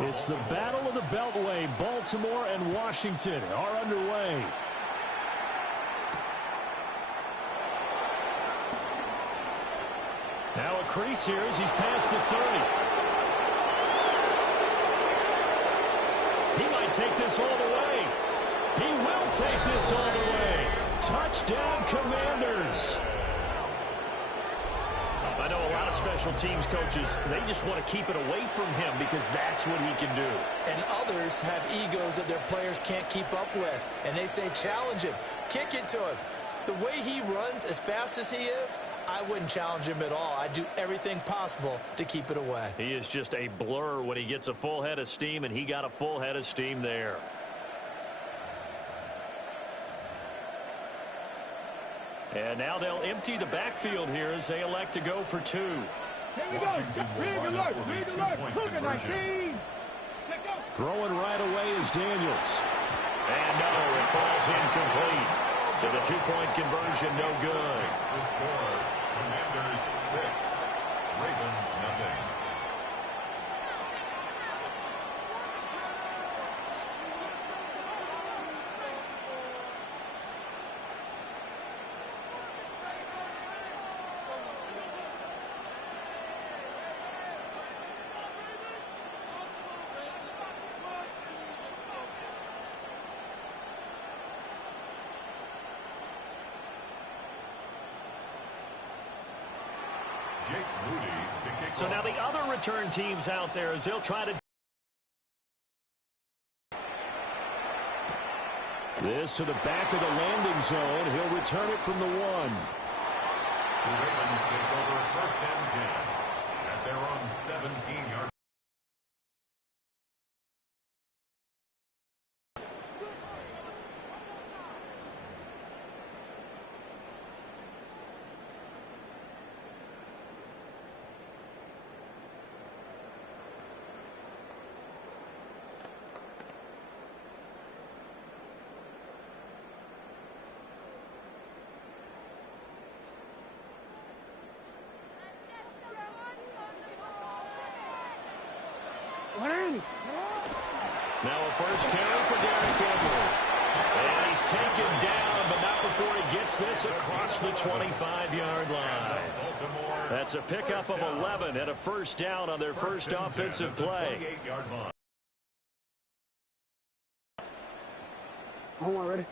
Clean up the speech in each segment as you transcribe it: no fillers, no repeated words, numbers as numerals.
It's the Battle of the Beltway. Baltimore and Washington are underway. Now a crease here as he's past the 30. He might take this all the way. He will take this all the way. Touchdown, Commanders. I know a lot of special teams coaches, they just want to keep it away from him because that's what he can do. And others have egos that their players can't keep up with. And they say, challenge him, kick it to him. The way he runs as fast as he is, I wouldn't challenge him at all. I'd do everything possible to keep it away. He is just a blur when he gets a full head of steam, and he got a full head of steam there. And now they'll empty the backfield here as they elect to go for two. Here we go. Big alert. Big alert. Look at that team. Throwing right away is Daniels. And no, it falls incomplete. So the two-point conversion no good. The score, Commanders 6, Ravens nothing. So now the other return teams out there as they'll try to... This to the back of the landing zone. He'll return it from the 1. The Ravens take over 1st and 10 at their own 17-yard. Now a first carry for Derrick Henry. And he's taken down, but not before he gets this across the 25-yard line. That's a pickup of 11 and a first down on their first offensive play. Hold on, ready?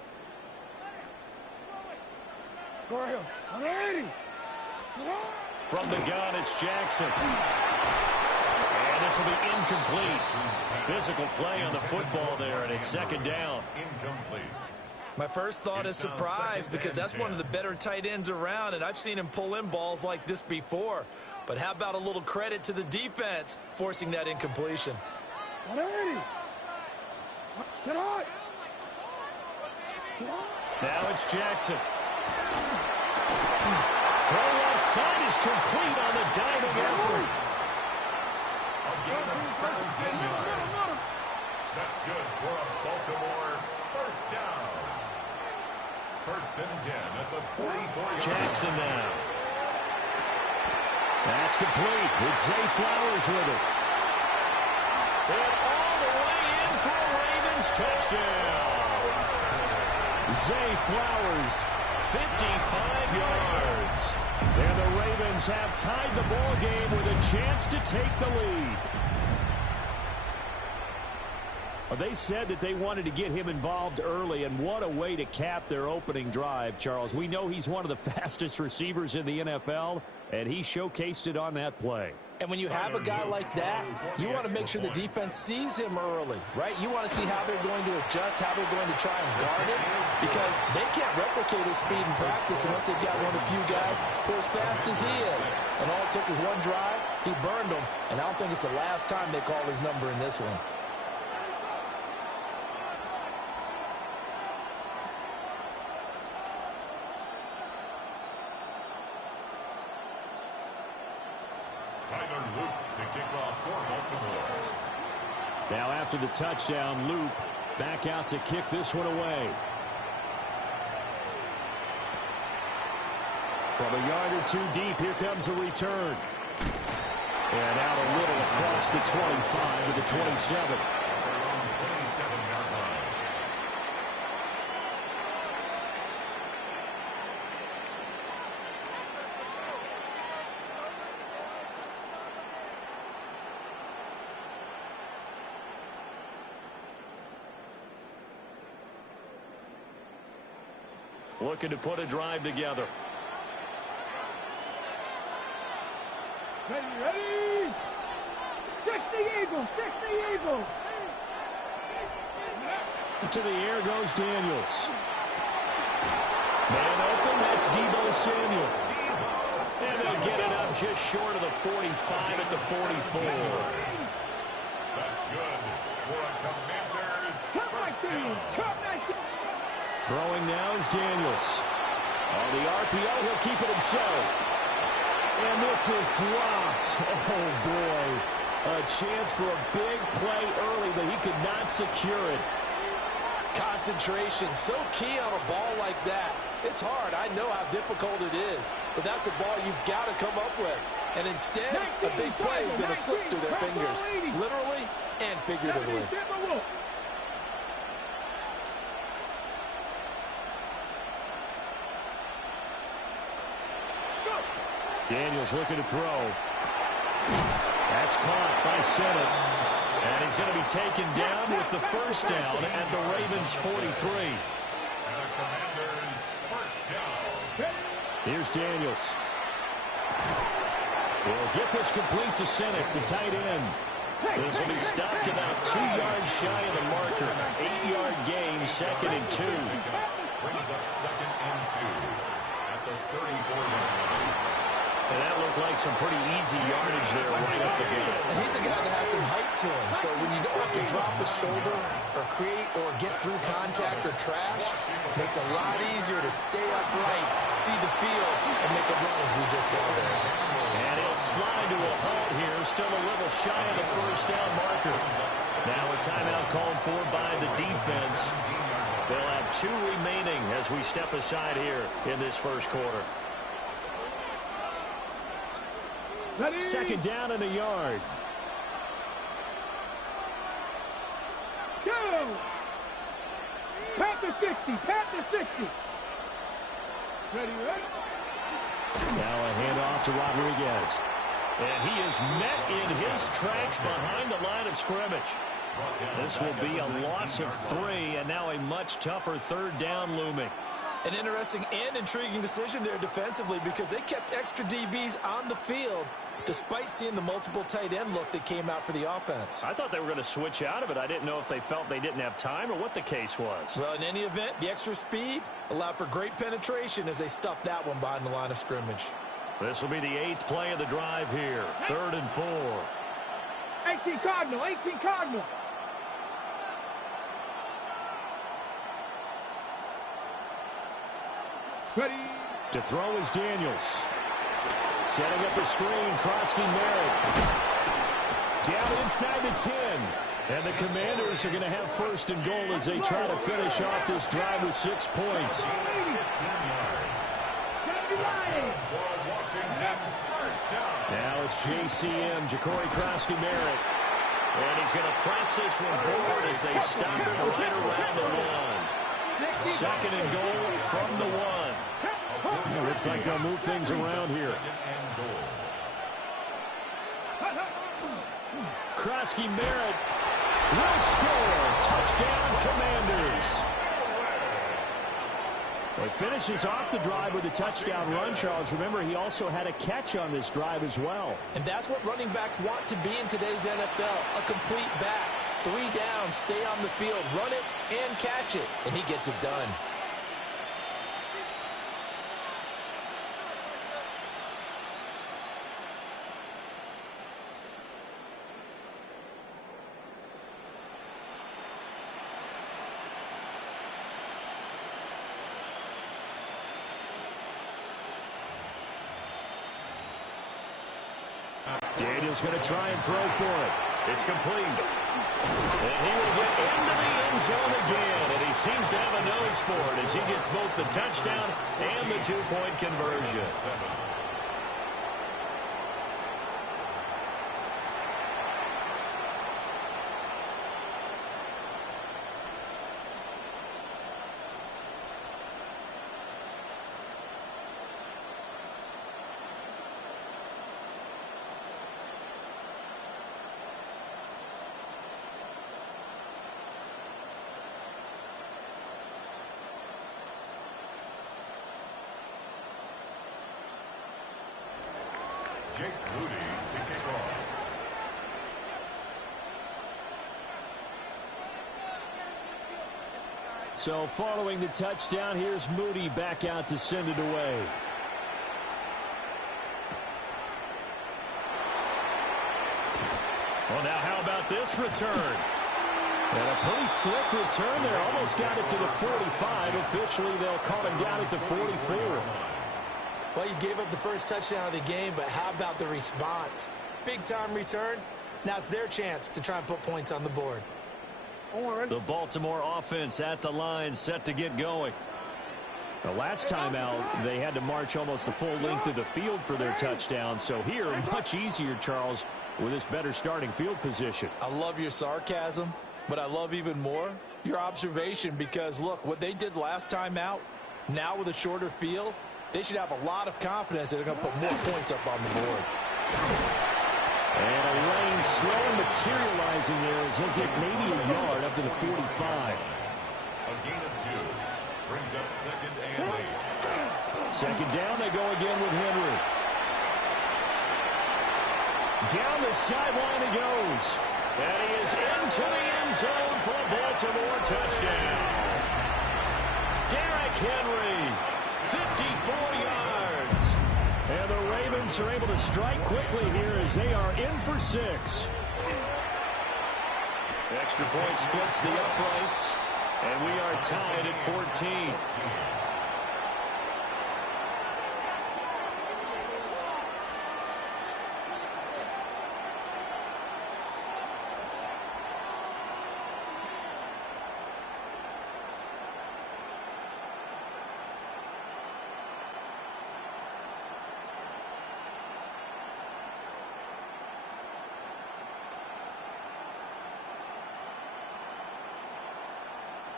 Go ahead. Ready. From the gun, it's Jackson. And this will be incomplete. Physical play on the football there, and it's second down. Incomplete. My first thought is surprise because that's one of the better tight ends around, and I've seen him pull in balls like this before. But how about a little credit to the defense forcing that incompletion? Now it's Jackson. Throw left side is complete on the diving effort. A gain of 17 yards. That's good for a Baltimore first down. 1st and 10 at the 44-yard line. Jackson now. That's complete with Zay Flowers with it. And all the way in for a Ravens touchdown. Zay Flowers, 55 yards. And the Ravens have tied the ball game with a chance to take the lead. They said that they wanted to get him involved early, and what a way to cap their opening drive, Charles. We know he's one of the fastest receivers in the NFL, and he showcased it on that play. And when you have a guy like that, you want to make sure the defense sees him early, right? You want to see how they're going to adjust, how they're going to try and guard him, because they can't replicate his speed in practice unless they've got one of the few guys who are as fast as he is. And all it took was one drive, he burned them, and I don't think it's the last time they call his number in this one. Now after the touchdown, Loop back out to kick this one away. From a yard or two deep, here comes a return. And out a little across the 25 to the 27. Looking to put a drive together. Ready? 60 Eagles, 60 Eagles. To the air goes Daniels. Man open, that's Deebo Samuel. And they'll get it up just short of the 45 at the 44. That's good for a Commanders first down. Throwing now is Daniels. On the RPO, he'll keep it himself. And this is dropped. Oh, boy. A chance for a big play early, but he could not secure it. Concentration, so key on a ball like that. It's hard. I know how difficult it is, but that's a ball you've got to come up with. And instead, a big play is going to slip through their fingers, literally and figuratively. Daniels looking to throw. That's caught by Senate. And he's going to be taken down with the first down at the Ravens 43. And the Commanders first down. Here's Daniels. He'll get this complete to Senate, the tight end. This will be stopped about 2 yards shy of the marker. 8-yard gain, 2nd and 2. Brings up 2nd and 2 at the 34-yard line. And that looked like some pretty easy yardage there right up the gate. And he's a guy that has some height to him, so when you don't have to drop his shoulder or create or get through contact or trash, it makes it a lot easier to stay upright, see the field, and make a run as we just saw there. And he'll slide to a halt here, still a little shy of the first down marker. Now a timeout called for by the defense. They'll have 2 remaining as we step aside here in this first quarter. Ready? 2nd down and a yard. Go! Panther 60, Panther 60. Ready? Now a handoff to Rodriguez. And he is met in his tracks behind the line of scrimmage. This will be a loss of 3, and now a much tougher 3rd down looming. An interesting and intriguing decision there defensively because they kept extra DBs on the field despite seeing the multiple tight end look that came out for the offense. I thought they were going to switch out of it. I didn't know if they felt they didn't have time or what the case was. Well, in any event, the extra speed allowed for great penetration as they stuffed that one behind the line of scrimmage. This will be the 8th play of the drive here. 3rd and 4. 18 Cardinal, 18 Cardinal. Ready? To throw is Daniels. Setting up the screen, Krosky Merritt. Down inside the 10. And the Commanders are going to have 1st and goal as they try to finish off this drive with 6 points. 15 yards. That's good for a Washington first down. Now it's JCM, Ja'Cory Krosky Merritt. And he's going to press this one forward as they stop him right around the 1. 2nd and goal from the 1. It looks like they'll move things around here. Krosky Merritt will score. Touchdown, Commanders. Well, he finishes off the drive with a touchdown run, Charles. Remember, he also had a catch on this drive as well. And that's what running backs want to be in today's NFL, a complete back. 3 down, stay on the field, run it, and catch it. And he gets it done. Daniels going to try and throw for it. It's complete. And he will get into the end zone again. And he seems to have a nose for it as he gets both the touchdown and the 2-point conversion. Jake Moody to kick off. So following the touchdown, here's Moody back out to send it away. Well, now how about this return? And a pretty slick return there. Almost got it to the 45. Officially, they'll call him down at the 44. Well, you gave up the first touchdown of the game, but how about the response? Big-time return. Now it's their chance to try and put points on the board. The Baltimore offense at the line, set to get going. The last time out, they had to march almost the full length of the field for their touchdown. So here, much easier, Charles, with this better starting field position. I love your sarcasm, but I love even more your observation because, look, what they did last time out, now with a shorter field, they should have a lot of confidence that they're going to put more points up on the board. And a lane slowly materializing there as he'll get maybe a yard up to the 45. A gain of 2 brings up 2nd and 8. Second down, they go again with Henry. Down the sideline he goes. And he is into the end zone for a Baltimore touchdown. Derrick Henry, 54 yards. And the Ravens are able to strike quickly here as they are in for 6. Extra point splits the uprights. And we are tied at 14.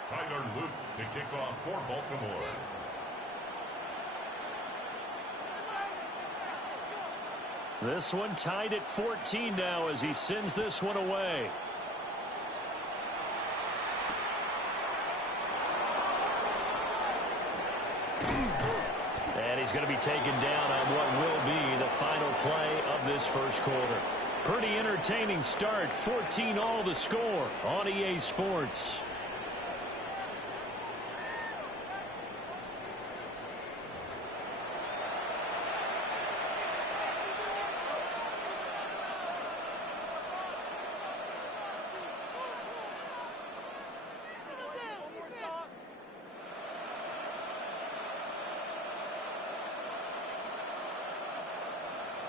Tyler Luke to kick off for Baltimore. This one tied at 14 now as he sends this one away. And he's going to be taken down on what will be the final play of this first quarter. Pretty entertaining start. 14-all the score on EA Sports.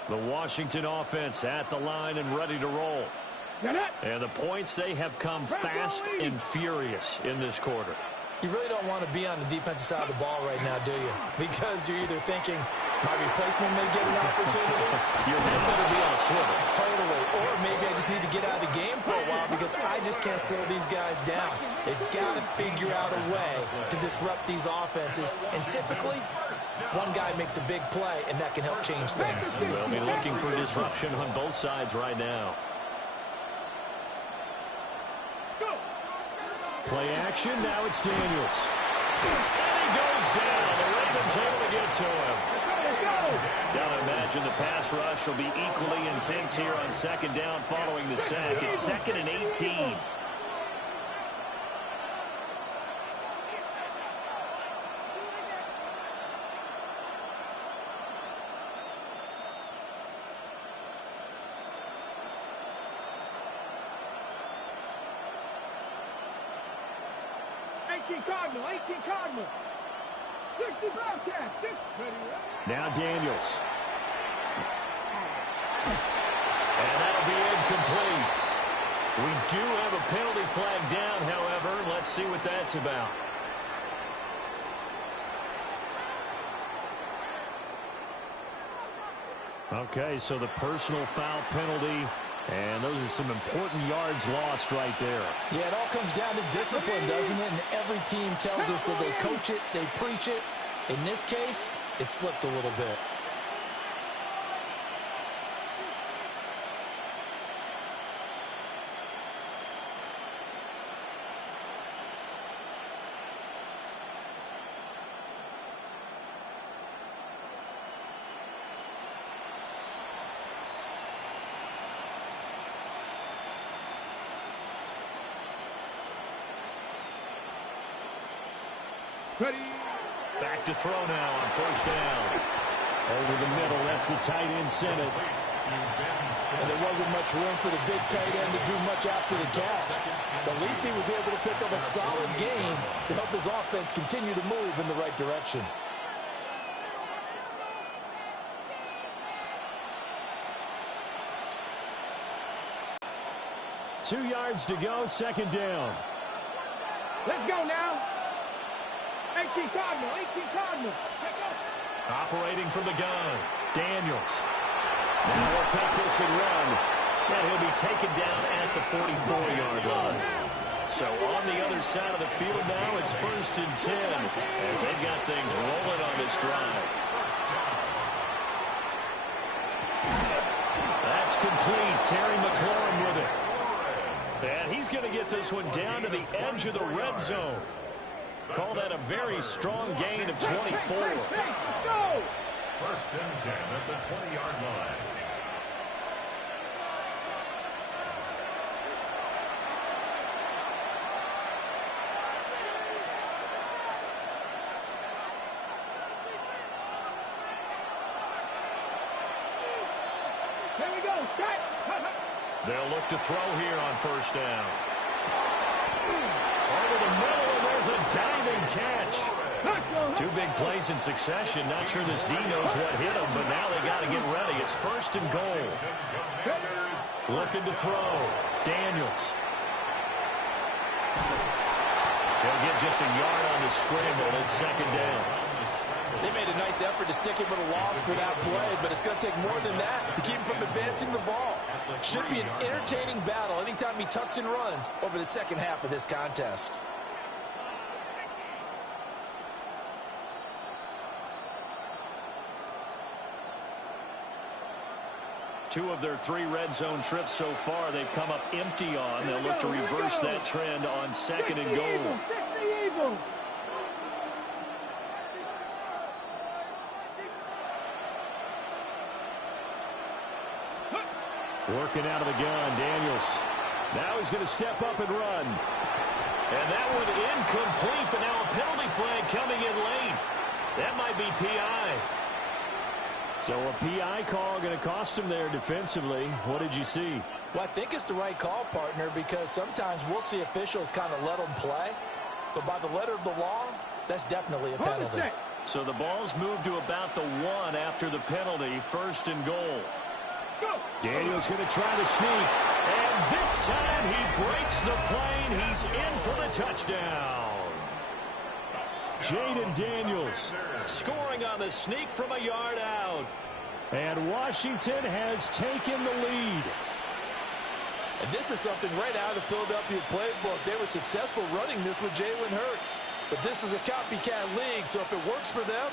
The Washington offense at the line and ready to roll. And the points, they have come fast and furious in this quarter. You really don't want to be on the defensive side of the ball right now, do you? Because you're either thinking, my replacement may get an opportunity. Your head better be on a swivel. Totally. Or maybe I just need to get out of the game for a while because I just can't slow these guys down. They've got to figure out a way to disrupt these offenses. And typically, one guy makes a big play, and that can help change things. We'll be looking for disruption on both sides right now. Play action, now it's Daniels. And he goes down. The Ravens able to get to him. Gotta imagine the pass rush will be equally intense here on second down following the sack. It's 2nd and 18. Cardinal. 60 Bobcats. 6. Now Daniels. And that'll be incomplete. We do have a penalty flag down, however. Let's see what that's about. Okay, so the personal foul penalty. And those are some important yards lost right there. Yeah, it all comes down to discipline, doesn't it? And every team tells us that they coach it, they preach it. In this case, it slipped a little bit. Ready. Back to throw now on first down. Over the middle, that's the tight end sent it. And there wasn't much room for the big tight end to do much after the catch. But at least he was able to pick up a solid gain to help his offense continue to move in the right direction. Two yards to go, second down. Let's go now. 18 Cardinal, 18 Cardinal. Let's go. Operating from the gun, Daniels. Now he'll take this and run. And he'll be taken down at the 44-yard line. So on the other side of the field now, it's 1st and 10 as they've got things rolling on this drive. That's complete. Terry McLaurin with it. And he's going to get this one down to the edge of the red zone. Call that a very strong gain of 24. Go. 1st and 10 at the 20-yard line. Here we go. Shot. They'll look to throw here on first down. Over the middle, and there's a diving catch. Two big plays in succession. Not sure this D knows what hit him, but now they got to get ready. It's 1st and goal. Looking to throw. Daniels. He'll get just a yard on the scramble. It's 2nd down. They made a nice effort to stick him with a loss for that play, but it's going to take more than that to keep him from advancing the ball. Should be an entertaining battle anytime he tucks and runs over the second half of this contest. Two of their 3 red zone trips so far they've come up empty on. They'll look to reverse that trend on 2nd and goal. Working out of the gun, Daniels. Now he's going to step up and run. And that one incomplete, but now a penalty flag coming in late. That might be PI. So a PI call going to cost him there defensively. What did you see? Well, I think it's the right call, partner, because sometimes we'll see officials kind of let them play. But by the letter of the law, that's definitely a penalty. So the ball's moved to about the 1 after the penalty. 1st and goal. Daniels going to try to sneak. And this time he breaks the plane. He's in for the touchdown. Jaden Daniels scoring on the sneak from a yard out. And Washington has taken the lead. And this is something right out of the Philadelphia playbook. They were successful running this with Jalen Hurts. But this is a copycat league, so if it works for them,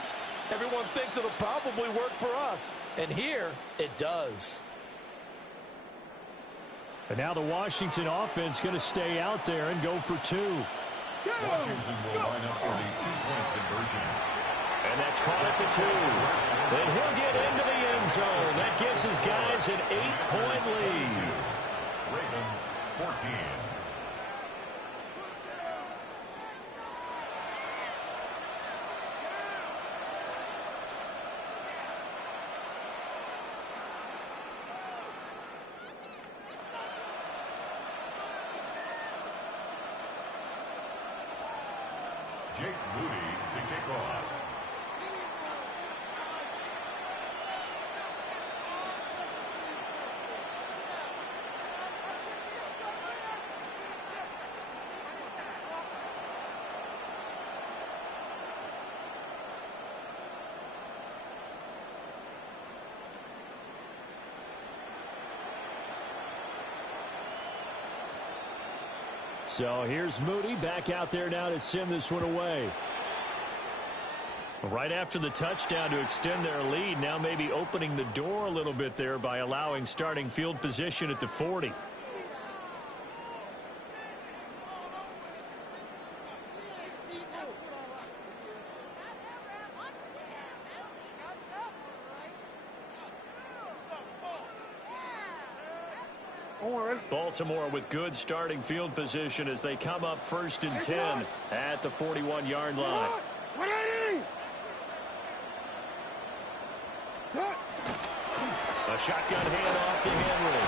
everyone thinks it'll probably work for us. And here, it does. And now the Washington offense going to stay out there and go for 2. Washington will line up for the 2-point conversion. And that's caught at the 2. Then he'll get into the end zone. That gives his guys an 8-point lead. Ravens 14. Jake Moody to kick off. So here's Moody back out there now to send this one away. Right after the touchdown to extend their lead, now maybe opening the door a little bit there by allowing starting field position at the 40. Baltimore with good starting field position as they come up 1st and 10 at the 41-yard line. 180! A shotgun handoff to Henry.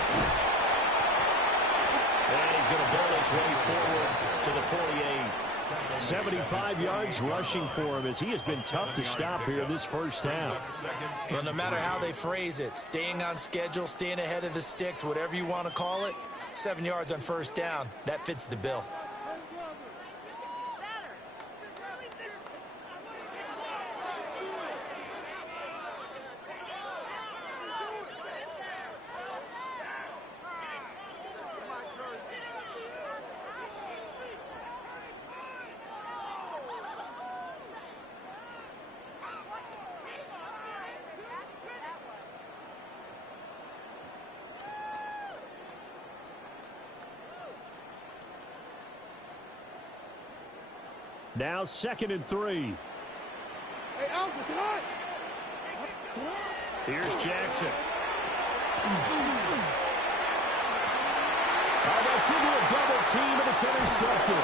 And he's going to build his way forward to the 48. 75 yards rushing for him as he has been tough to stop here this first half. Well, no matter how they phrase it, staying on schedule, staying ahead of the sticks, whatever you want to call it, 7 yards on first down, that fits the bill. Now 2nd and 3. Hey, Alf, it's hot! Here's Jackson. Oh, that's into a double team, and it's intercepted.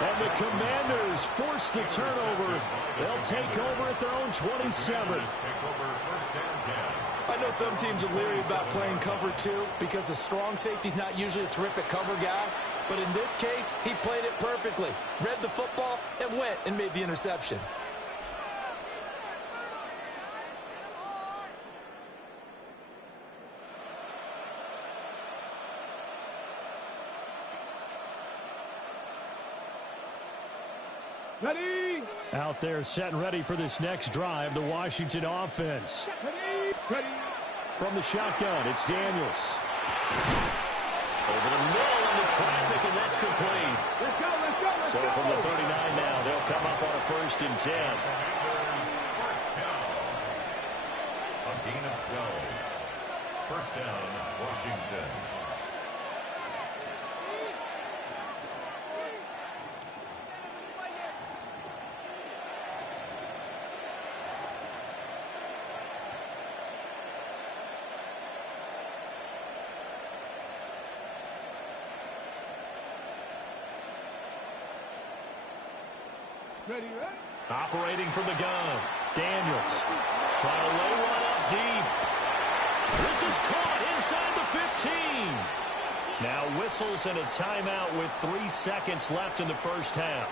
And the Commanders force the turnover. They'll take over at their own 27. I know some teams are leery about playing cover 2 because a strong safety's not usually a terrific cover guy. But in this case, he played it perfectly. Read the football and went and made the interception. Ready! Out there set and ready for this next drive, the Washington offense. Ready! Ready! From the shotgun, it's Daniels. Over the middle into traffic, and that's complete. Let's go, let's go, let's So go! from the 39 now, they'll come up on a 1st and 10. First down. A gain of 12. First down, Washington. Ready, ready? Operating from the gun, Daniels. Trying to lay one up deep. This is caught inside the 15. Now whistles and a timeout with 3 seconds left in the first half.